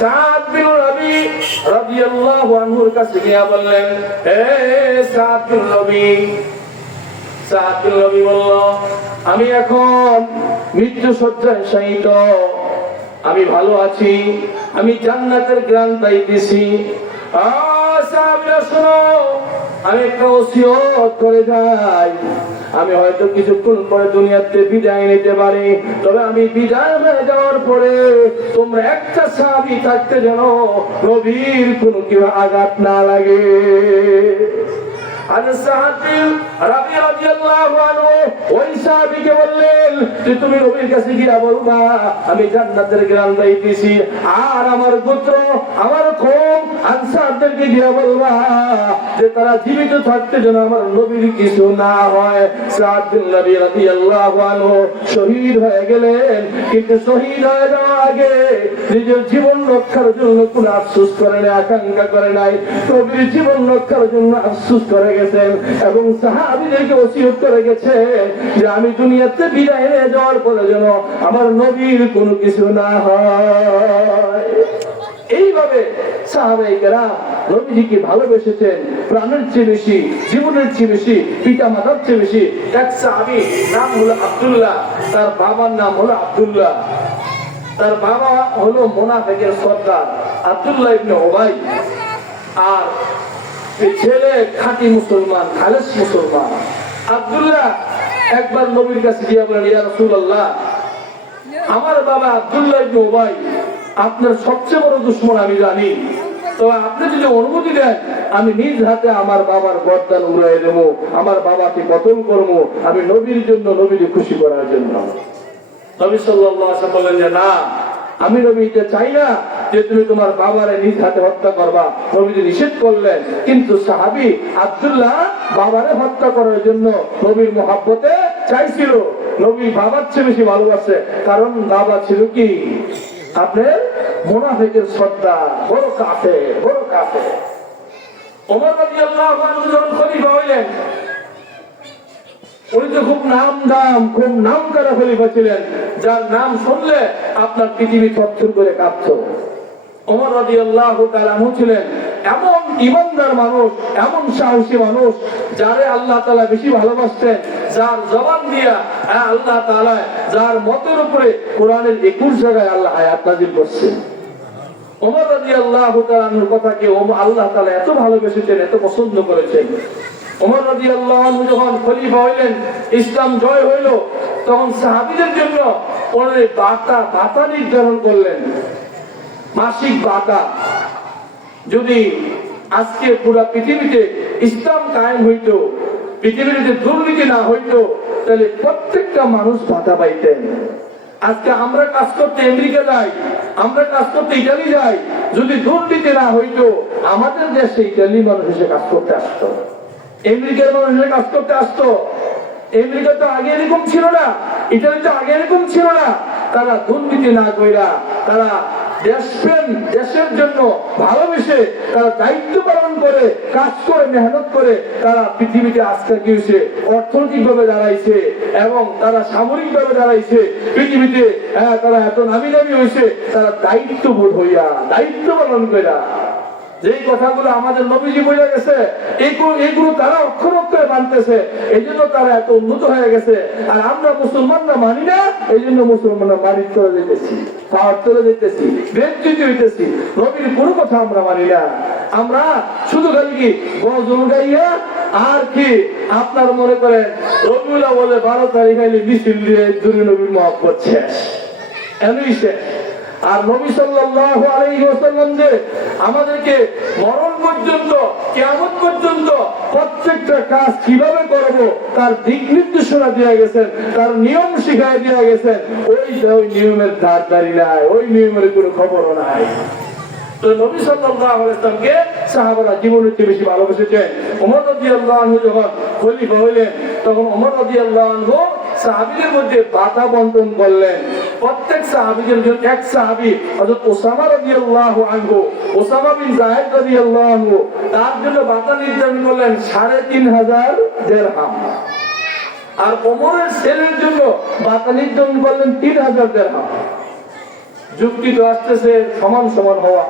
সাদ বিন রবি রাদিয়াল্লাহু আনহুর কাছে গিয়ে বললেন, হে সাদ বিন রবি। সাদ বিন রবি বলল, আমি এখন মৃত্যু শয্যায় শায়িত, আমি ভালো আছি, আমি জান্নাতের ঘ্রাণ পাইতেছি। সাহাবীরা শোনো, আমি একটা ওসিয়ত করে যাই, আমি হয়তো কিছুক্ষণ পরে দুনিয়াতে বিদায় নিতে পারি, তবে আমি বিদায় হয়ে যাওয়ার পরে তোমরা একটা সাহাবী থাকতে যেন নবীর কোনো কেউ আঘাত না লাগে। ওই সাহাবীকে বললেন যে তুমি নবীর কাছে গিয়া বলবা আমি জান্নাতের ঘ্রাণ পাইতেছি, আর আমার গোত্র আমার কওম আনসারদেরকে গিয়া বলবা যে তারা জীবিত থাকতে যেন আমার নবীর কিছু না হয়। সাদ বিন নবী রাদিয়াল্লাহু আনহু শহীদ হয়ে গেলেন, কিন্তু শহীদ হয়ে যাওয়ার আগে নিজের জীবন রক্ষার জন্য কোনো আফসোস করে নাই, আকাঙ্ক্ষা করে নাই, নবীর জীবন রক্ষার জন্য আফসোস করে গেছেন এবং সাহাবীদেরকে ওসিয়ত করে গেছেন যে আমি দুনিয়াতে বিদায় হয়ে যাওয়ার পরে যেন আমার নবীর কোনো কিছু না হয়। এইভাবে সাহাবায়ে কেরাম নবীজিকে ভালোবেসেছেন প্রাণের চেয়ে বেশি, জীবনের চেয়ে বেশি, পিতা মাতার চেয়ে বেশি। এক সাহাবী নাম হলো আব্দুল্লাহ, তার বাবার নাম হলো আব্দুল্লাহ, তার বাবা হলো মুনাফিকের সর্দার আব্দুল্লাহ ইবনে উবাই, আর ছেলে খাঁটি মুসলমান, খালেস মুসলমান। আব্দুল্লাহ একবার নবীর কাছে গিয়ে বলেন, ইয়া রাসূলুল্লাহ, আমার বাবা আব্দুল্লাহ ইবনে উবাই আপনার সবচেয়ে বড় দুশমন আমি জানি, তো আপনি যদি অনুমতি দেন আমি নিজ হাতে আমার বাবার গর্দান উড়াই দেবো, আমার বাবাকে কতল করবো, আমি নবীর জন্য, নবীকে খুশি করার জন্য। নবী সাল্লাল্লাহু আলাইহি ওয়াসাল্লাম বললেন যে না, আমি নবীকে চাই না যে তুমি তোমার বাবারে নিজ হাতে হত্যা করবা, নবীজি নিষেধ করলেন। কিন্তু সাহাবী আব্দুল্লাহ বাবারে হত্যা করার জন্য নবীর মহব্বতে চাইছিল, নবী বাবার চেয়ে বেশি ভালোবাসে, কারণ বাবা ছিল কি আপনার মুনাফিকের সর্দার, বড় কাফের, বড় কাফের। ওমর রাদিয়াল্লাহু আনহু যখন খলিফা হইলেন, উনি তো খুব খুব নাম করা খলিফা ছিলেন, যার নাম শুনলে আপনার পৃথিবী থরথর করে কাঁপতো। ওমর রাদিয়াল্লাহু তাআলা আনহু ছিলেন এমন ঈমানদার মানুষ, এমন সাহসী মানুষ, যারে আল্লাহ তাআলা বেশি ভালোবাসতেন, যার জবান দিয়া আল্লাহ তাআলা যার মতের উপরে কোরআনের 21 জায়গায় আল্লাহ আয়াত নাযিল করছেন। ওমর রাদিয়াল্লাহু তাআলা আনহুর কথাকে আল্লাহ তাআলা এত ভালোবেসেছেন, এত পছন্দ করেছেন। ওমর রাদিয়াল্লাহু আনহু যখন খলিফা হইলেন, ইসলাম জয় হইল, তখন সাহাবীদের জন্য ওনার ভাতা নির্ধারণ করলেন, মাসিক ভাতা। যদি আজকে পুরো পৃথিবীতে ইসলাম কায়েম হইতো, পৃথিবীতে দুর্নীতি না হইতো, তাহলে প্রত্যেকটা মানুষ ভাতা পাইতেন। আজকে আমরা কাজ করতে আমেরিকা যাই, আমরা কাজ করতে ইতালি যাই, যদি দুর্নীতি না হইতো আমাদের দেশে ইতালি মানুষ এসে কাজ করতে আসতো, আমেরিকার মানুষ এসে কাজ করতে আসতো। আমেরিকা তো আগে এরকম ছিল না, ইতালি তো আগে এরকম ছিল না। তারা দুর্নীতি না কইরা, তারা দেশপ্রেম, দেশের জন্য ভালোবেসে তারা দায়িত্ব পালন করে, কাজ করে, মেহনত করে তারা পৃথিবীতে আজকে কি হয়েছে, অর্থনৈতিক ভাবে দাঁড়াইছে এবং তারা সামরিক ভাবে দাঁড়াইছে পৃথিবীতে। তারা এত নামি দামি হয়েছে, তারা দায়িত্ববোধ হইয়া, দায়িত্ব পালন কইরা। যেই কথাগুলো আমাদের নবীজি বলে গেছে, এইগুলো তারা অক্ষর অক্ষরে মানতেছে, এই জন্য তারা এত উন্নত হয়ে গেছে। আর আমরা মুসলমানরা মানি না, এই জন্য মুসলমানরা বাড়ির চলে যেতেছি, পাহাড় চলে যেতেছি, বেজ্জিত হইতেছি, নবীর কোনো কথা আমরা মানি না। আমরা শুধু খালি কি গজল গাইয়া আর কি আপনার মনে করেন রবিউল্লাহ বলে 12 তারিখ আইলে মিছিল দিয়ে দুই নবীর মহব্বত শেষ, এমনই শেষ। আর নবী সাল্লাল্লাহু আলাইহি ওয়াসাল্লাম যে আমাদেরকে মরণ পর্যন্ত, কিয়ামত পর্যন্ত প্রত্যেকটা কাজ কিভাবে করব তার দিক নির্দেশনা দিয়ে গেছেন, তার নিয়ম শিখায় দিয়ে গেছেন, ওই নিয়মের ধারদারি নাই, ওই নিয়মের কোনো খবরও নাই। তো নবী সাল্লাল্লাহু আলাইহি ওয়াসাল্লামকে সাহাবারা জীবনের চেয়ে বেশি ভালোবেসেছেন। ওমর রাদিয়াল্লাহু আনহু যখন খলিফা হইলেন, তখন ওমর রাদিয়াল্লাহু আনহু সাহাবীদের মধ্যে ভাতা বন্টন করলেন। প্রত্যেক সাহাবীদের জন্য এক সাহাবী হযরত ওসামা রাদিয়াল্লাহু আনহু, ওসামা বিন যায়েদ রাদিয়াল্লাহু আনহু, তার জন্য ভাতা নির্ধারণ করলেন 3500 দিরহাম। আর ওমরের ছেলের জন্য ভাতা নির্ধারণ করলেন 3000 দিরহাম। যুক্তি তো আসতেছে সমান সমান হওয়া,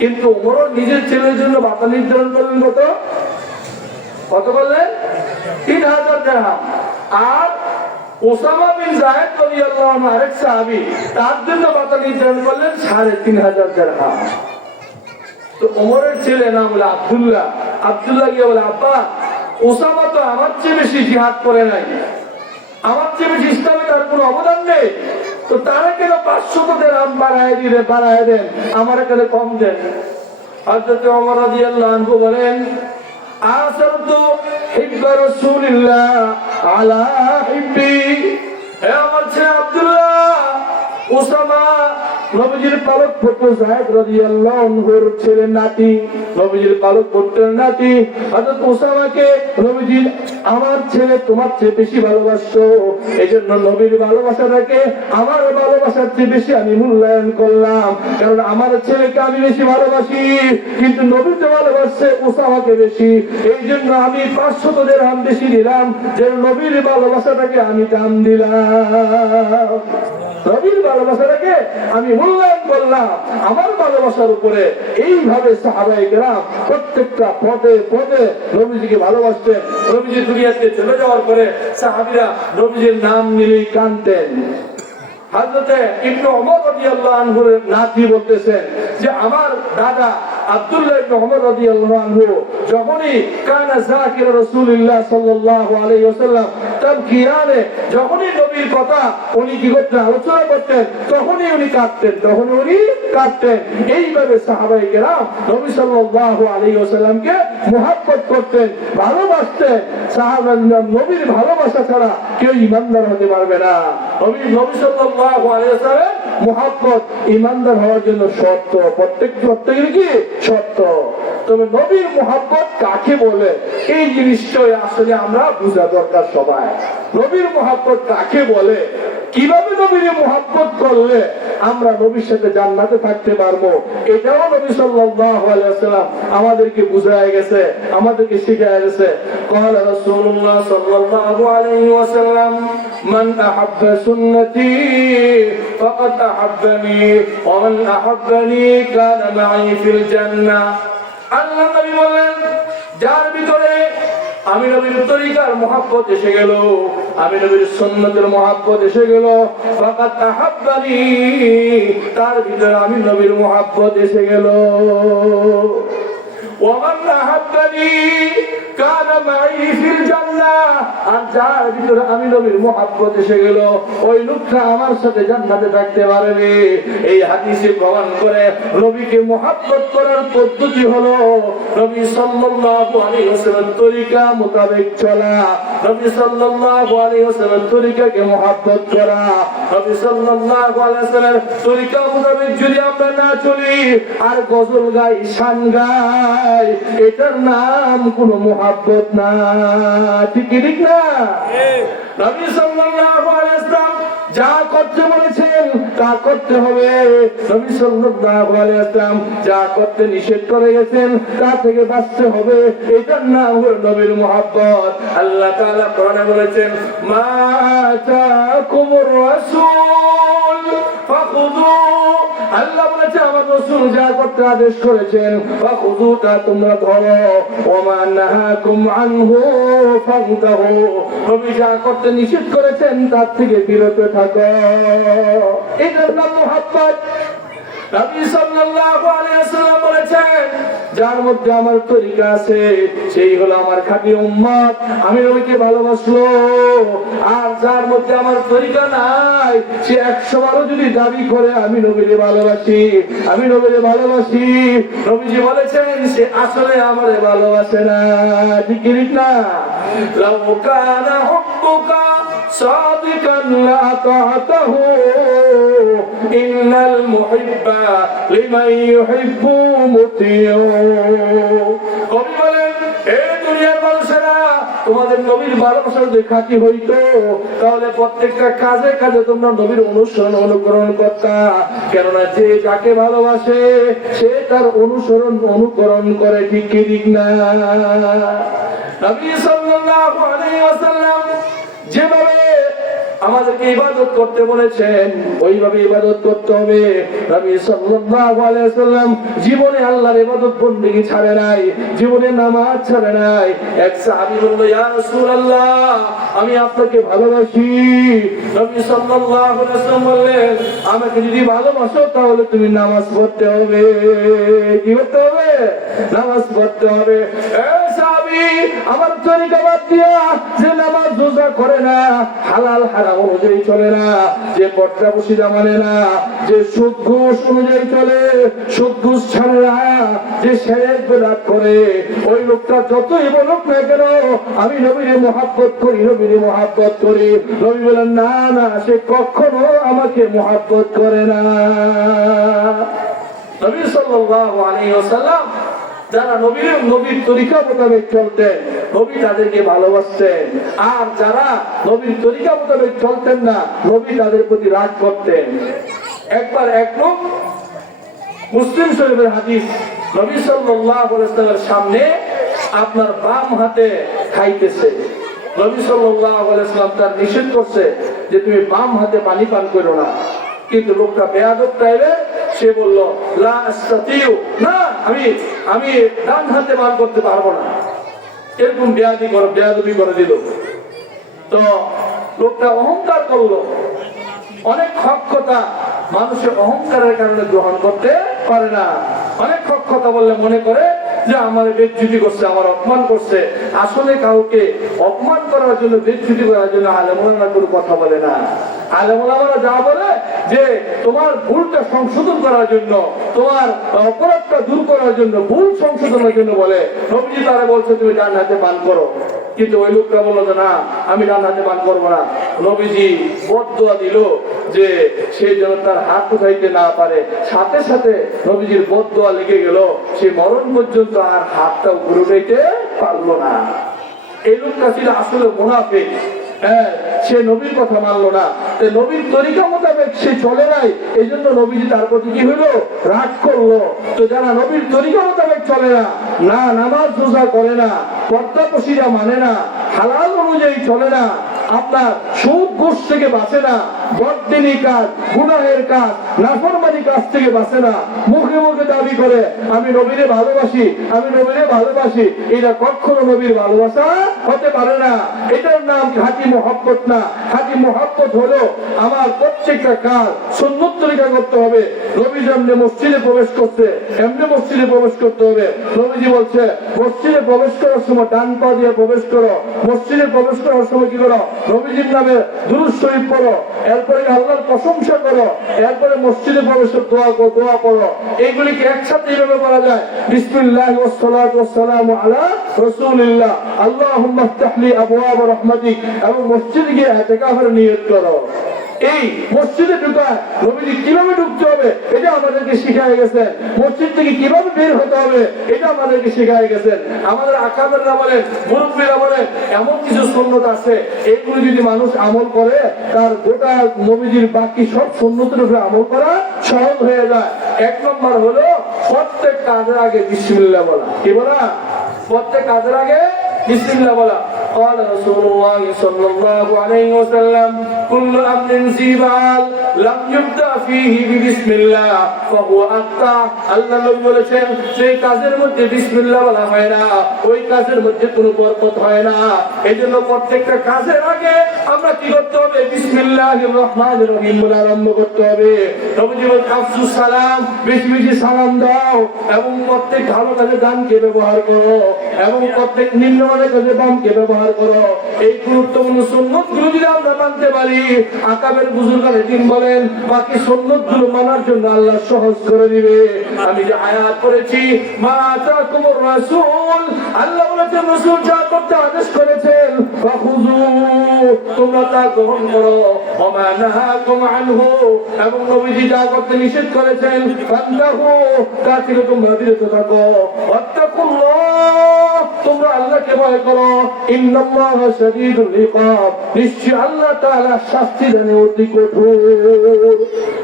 কিন্তু ওমর নিজের ছেলের জন্য ভাতা নির্ধারণ করলেন কত বললেন? 3000 দিরহাম। আর ওসামা বিন যায়েদ রাদিয়াল্লাহু আনহু আরেক সাহাবী, তার জন্য ভাতা নির্ধারণ করলেন 3500 দিরহাম। তো ওমরের ছেলে নাম হলো আব্দুল্লাহ। আব্দুল্লাহ গিয়ে বলে, আব্বা, ওসামা তো আমার চেয়ে বেশি জিহাদ করে নাই, আমার চেয়ে বেশি ইসলামে তার কোনো অবদান নেই, তো তারা কেন 500 দিরহাম বাড়ায় দেন, আমার কেন কম দেন? হযরত ওমর রাদিয়াল্লাহু আনহু বলেন, আসারতু হিব্বা রাসূলিল্লাহ আলা হিব্বি। হে আমার ছেলে আব্দুল্লাহ, ওসামা নবীজির পালক পুত্র যায়েদ রাদিয়াল্লাহু আনহুর ছেলে নাতি, নবীজির পালক পুত্রের নাতি হযরত ওসামাকে নবীজি আমার ছেলে তোমার চেয়ে বেশি ভালোবাসতো, এইজন্য নবীর ভালোবাসাটাকে আমার ভালোবাসার চেয়ে বেশি আমি মূল্যায়ন করলাম, কারণ আমার ছেলেকে আমি বেশি ভালোবাসি, কিন্তু নবী তো ভালোবাসছে ওসামাকে বেশি, এই জন্য আমি 500 দিরহাম বেশি দিলাম, যে নবীর ভালোবাসাটাকে আমি দাম দিলাম, নবীর ভালোবাসাটাকে আমি মূল্যায়ন করলাম আমার ভালোবাসার উপরে। এইভাবে সাহাবায়ে কেরাম প্রত্যেকটা পদে পদে নবীজিকে ভালোবাসতেন। নবীজি দুনিয়াতে চলে যাওয়ার পরে সাহাবীরা নবীজির নাম নিলেই কাঁদতেন। হযরতে ইবনে ওমর রাদিয়াল্লাহু আনহুর নাতি বলতেছেন যে আমার দাদা আব্দুল্লাহ ইবনে ওমর রাদিয়াল্লাহু আনহু যখনই কানা যাকির রাসূলুল্লাহ সাল্লাল্লাহু আলাইহি ওয়াসাল্লাম তাবকিয়ানে, যখনই নবীর কথা উনি কি করতেন, আলোচনা করতেন, তখনই উনি কাঁদতেন। এইভাবে সাহাবায়ে কেরাম নবী সাল্লাল্লাহু আলাইহি ওয়াসাল্লামকে মুহাব্বত করতেন, ভালোবাসতেন। নবীর ভালোবাসা ছাড়া কেউ ঈমানদার হতে পারবে না। নবী সাল্লাল্লাহু আলাইহি ওয়াসাল্লাম মুহাব্বত ঈমানদার হওয়ার জন্য শর্ত, প্রত্যেকের কি শর্ত। তবে নবীর মুহাব্বত কাকে বলে, এই জিনিসটাই আসলে আমরা বোঝা দরকার সবাই। নবীর মুহাব্বত কাকে বলে, কিভাবে নবীর মুহাব্বত করলে আমরা নবীর সাথে জান্নাতে থাকতে পারবো, এটাও নবী সাল্লাল্লাহু আলাইহি ওয়াসাল্লাম আমাদেরকে বুঝায় গেছে, আমাদেরকে শিখায় গেছে। قال رسول الله صلى الله عليه وسلم من أحب سنتي فقد أحبني ومن أحبني كان معي في الجنة। আল্লাহ নবী বলেন, যার ভিতরে আমি নবীর তরিকার মুহাব্বত এসে গেল, আমি নবীর সুন্নতের মুহাব্বত এসে গেল, ফাকাত আহাব্বানি, তার ভিতরে আমি নবীর মুহাব্বত এসে গেল। ওমান আহাব্বানি কানা মাই ফিল জান্নাহ, আর যার ভিতরে আমি নবীর মুহাব্বত এসে গেল, ওই লোকটা আমার সাথে জান্নাতে থাকতে পারবে। এই হাদিসে প্রমাণ করে নবীকে মুহাব্বত করার পদ্ধতি হলো নবী সাল্লাল্লাহু আলাইহি ওয়াসাল্লামের তরিকা মোতাবেক চলা, নবী সাল্লাল্লাহু আলাইহি ওয়াসাল্লামের তরিকাকে মুহাব্বত করা। নবী সাল্লাল্লাহু আলাইহি ওয়াসাল্লামের তরিকা মোতাবেক যদি আমরা না চলি আর গজল গাই, শান গাই, এটার নাম কোনো মুহাব্বত না। ঠিক না? নবী সাল্লাল্লাহু আলাইহি ওয়াসাল্লাম যা করতে বলেছেন তা করতে হবে। নবী সাল্লাল্লাহু আলাইহি ওয়াসাল্লাম যা করতে নিষেধ করে গেছেন তা থেকে বাঁচতে হবে, এটার নাম হলো নবীর মুহাব্বত। আল্লাহ তাআলা কোরআনে বলেছেন, মা আতাকুমুর রাসূল ফাখুযু, আল্লাহ বলেছে আমার রাসূল যা করতে আদেশ করেছেন ফাখুযু, তা তোমরা ধরো, ওয়া মা নাহাকুম আনহু ফান্তাহু, নবী যা করতে নিষেধ করেছেন তার থেকে বিরত থাকো, এটার নাম মুহাব্বত। নবী সাল্লাল্লাহু আলাইহি ওয়াসাল্লাম বলেছেন, যার মধ্যে আমার তরিকা আছে সেই হলো আমার খাঁটি উম্মত, আমি নবীকে ভালোবাসলো। আর যার মধ্যে আমার তরিকা নাই সে 100 বারও যদি দাবি করে আমি নবীকে ভালোবাসি, আমি নবীকে ভালোবাসি, নবীজি বলেছেন সে আসলে আমারে ভালোবাসে না। ঠিক না? লাউ কানা হুব্বুকা সাদিকান লা তা'তাহু ইন্নাল মুহিব্বা লিমান ইউহিব্বু মুতিউ। কবি বলেন, এই দুনিয়ার মানুষেরা তোমাদের নবীর ভালোবাসা যদি খাঁটি হইতো তাহলে প্রত্যেকটা কাজে কাজে তোমরা নবীর অনুসরণ অনুকরণ করতা, কেননা যে যাকে ভালোবাসে সে তার অনুসরণ অনুকরণ করে। ঠিক না? নবী সাল্লাল্লাহু আলাইহি ওয়াসাল্লাম যেভাবে আমাদেরকে ইবাদত করতে বলেছেন, ওইভাবে ইবাদত করতে হবে। নবী সাল্লাল্লাহু আলাইহি ওয়াসাল্লাম জীবনে আল্লাহর ইবাদত বندگی ছাড়ে নাই, জীবনে নামাজ ছাড়ে নাই। এক সাহাবী বলল, ইয়া রাসূলুল্লাহ, আমি আপনাকে ভালোবাসি। নবী সাল্লাল্লাহু আলাইহি ওয়াসাল্লাম বললেন, আমাকে যদি ভালোবাসো তাহলে তুমি নামাজ পড়তে হবে। কি করতে হবে? নামাজ পড়তে হবে। এই সাহাবী আমার তরিকা বাদ দিয়া যে নামাজ রোজা করে না, হালাল হারাম অনুযায়ী চলে না, যে পর্দা বসিদা মানে না, যে সুদ ঘুষ অনুযায়ী চলে, সুদ ঘুষ ছাড়ে না, যে শিরক বিদআত করে, ওই লোকটা যতই বলুক না কেন আমি নবীর মহব্বত করি, নবীর মহব্বত করি, নবী বলেন না না, সে কখনো আমাকে মহব্বত করে না। নবী সাল্লাল্লাহু আলাইহি ওয়াসাল্লাম যারা নবীর তরিকা মোতাবেক চলতেন, নবী তাদেরকে ভালোবাসতেন। আর যারা নবীর তরিকা মোতাবেক চলতেন না, নবী তাদের প্রতি রাগ করতেন। একবার এক লোক, মুসলিম শরীফের হাদিস, নবী সাল্লাল্লাহু আলাইহি ওয়াসাল্লামের সামনে আপনার বাম হাতে খাইতেছে। নবী সাল্লাল্লাহু আলাইহি ওয়াসাল্লাম তার নিষেধ করছে যে তুমি বাম হাতে পানি পান করো না, কিন্তু লোকটা বেয়াদব টাইপের, সে বলল লা আস্তাতিউ, না আমি ডান হাতে পান করতে পারবো না। এরকম বেয়াদবি করে দিল। তো লোকটা অহংকার করলো। অনেক ক্ষমতা মানুষের অহংকারের কারণে গ্রহণ করতে পারে না। অনেক ক্ষমতা বললে মনে করে যে আমার বেজ্জতি করছে, আমার অপমান করছে। আসলে কাউকে অপমান করার জন্য, বেজ্জতি করার জন্য আলেম ওলামারা কোনো কথা বলে না। আলেম ওলামারা যা বলে যে তোমার ভুলটা সংশোধন করার জন্য, তোমার অপরাধটা দূর করার জন্য, ভুল সংশোধনের জন্য বলে। নবীজি তারা বলছে তুমি ডান হাতে পান করো, কিন্তু ওই লোকটা বললো যে না, আমি ডান হাতে পান করবো না। নবীজি বদদুয়া দিল যে সে যেন তার হাত উঠাইতে না পারে। সাথে সাথে নবীজির বদদুয়া লেগে গেল, সে মরণ পর্যন্ত আর হাতটা উপরে উঠাইতে পারলো না। এই লোকটা ছিল আসলে মুনাফিক। সে নবীর কথা মানলো না, নবীর তরিকা মোতাবেক সে চলে নাই, এই জন্য নবীজি তার প্রতি কি হইলো? রাগ করলো। তো যারা নবীর তরিকা মোতাবেক চলে না, না নামাজ রোজা করে না, পর্দা পশিরা মানে না, হালাল অনুযায়ী চলে না, আপনার সুদ ঘুষ থেকে বাঁচে না, বদদিনী কাজ, গুনাহের কাজ, নাফরমানি কাজ থেকে বাঁচে না, মুখে মুখে দাবি করে আমি নবীরে ভালোবাসি, আমি নবীরে ভালোবাসি, এটা কখনো নবীর ভালোবাসা হতে পারে না। এটার নাম খাঁটি মহব্বত না। খাঁটি মহব্বত হলো আমার প্রত্যেকটা কাজ সুন্নত তরিকা করতে হবে। নবী যেমনি মসজিদে প্রবেশ করতে, এমনি মসজিদে প্রবেশ করতে হবে। নবীজি বলছে মসজিদে প্রবেশ করার সময় ডান পা দিয়ে প্রবেশ করো, মসজিদে প্রবেশ করার সময় কি করো? নবীজির নামে দুরূদ শরীফ পড়ো, এরপরে আল্লাহর প্রশংসা করো, এরপরে মসজিদে প্রবেশ দোয়া পড়ো। এইগুলিকে একসাথে এইভাবে বলা যায়, বিসমিল্লাহি ওয়াস সালাতু ওয়াস সালামু আলা রাসূলিল্লাহ, আল্লাহুম্মা ইফতাহ লি আবওয়াব রাহমাতিক। এবং মসজিদে গিয়ে ইতিকাফের নিয়ত করো। এই মসজিদে ঢুকায় নবীজি কিভাবে ঢুকতে হবে এটা আমাদেরকে শিখায় গেছেন। মসজিদ থেকে কিভাবে বের হতে হবে এটা আমাদেরকে শিখায় গেছেন। আমাদের আকাবেররা বলেন, মুরব্বীরা বলেন, এমন কিছু সুন্নত আছে এইগুলো যদি মানুষ আমল করে তার গোটা নবীজির বাকি সব সুন্নতের উপরে আমল করা সহজ হয়ে যায়। এক নম্বর হলো প্রত্যেক কাজের আগে বিসমিল্লাহ বলা। কি বলা? প্রত্যেক কাজের আগে বিসমিল্লাহ বলা। قال رسول الله صلى الله عليه وسلم كل أمر ذي بال لم يبدأ فيه بسم الله فهو أخطأ। আল্লাহ নবী বলেছেন সেই কাজের মধ্যে বিসমিল্লাহ বলা হয় না, ওই কাজের মধ্যে কোনো বরকত হয় না। এজন্য প্রত্যেকটা কাজের আগে আমরা কি করতে হবে? বিসমিল্লাহির রহমানির রহিম বলে আরম্ভ করতে হবে। নবীজি বলেন আফসুস সালাম, বেশি বেশি সালাম দাও, এবং প্রত্যেক ভালো কাজে ডানকে ব্যবহার করো, এবং প্রত্যেক নিম্নমানের কাজে বামকে ব্যবহার করো। এই গুরুত্বপূর্ণ সুন্নতগুলো যদি আমরা মানতে পারি, আকাবের বুজুর্গানে দিন বলেন বাকি সুন্নতগুলো মানার জন্য আল্লাহ সহজ করে দিবে। আমি যে আয়াত পড়েছি, মা আতাকুমুর রাসূল, আল্লাহ বলেছেন রাসূল যা করতে আদেশ করেছেন ফাখুযু, তোমরা তা গ্রহণ করো, ওয়া মা নাহাকুম আনহু, এবং নবীজি যা করতে নিষেধ করেছেন ফান্তাহু, তা থেকে তোমরা বিরত থাকো। ওয়াত্তাকুল্লাহ, তোমরা আল্লাহকে ভয় করো। ইন্নাল্লাহা শাদীদুল ইকাব, নিশ্চয় আল্লাহ তাআলা শাস্তি দেন অতি কঠোর।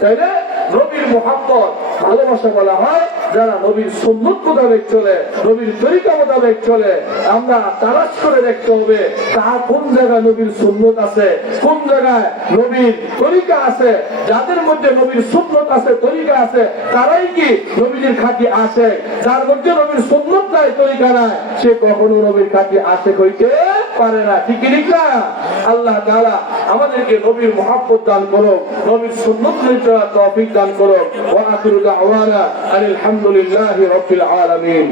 তাইলে নবীর মুহাব্বত ভালোবাসা বলা হয় যারা নবীর সুন্নত মোতাবেক চলে, নবীর তরিকা মোতাবেক চলে। আমরা তালাশ করে দেখতে হবে তার কোন জায়গায় নবীর সুন্নত আছে, কোন জায়গায় নবীর তরিকা আছে। যাদের মধ্যে নবীর সুন্নত আছে, তরিকা আছে, তারাই কি নবীর খাঁটি আসে। যার মধ্যে নবীর সুন্নত নাই, তরিকা নাই, সে কখনো নবীর খাঁটি আসে হইতে পারে না। ঠিক না? আল্লাহ তাআলা আমাদেরকে নবীর মুহাব্বত দান করো, নবীর সুন্নত মেনে চলার তৌফিক দান করো। ওয়া আখিরু দাওয়ানা আলহামদুলিল্লাহি রাব্বিল আলামিন।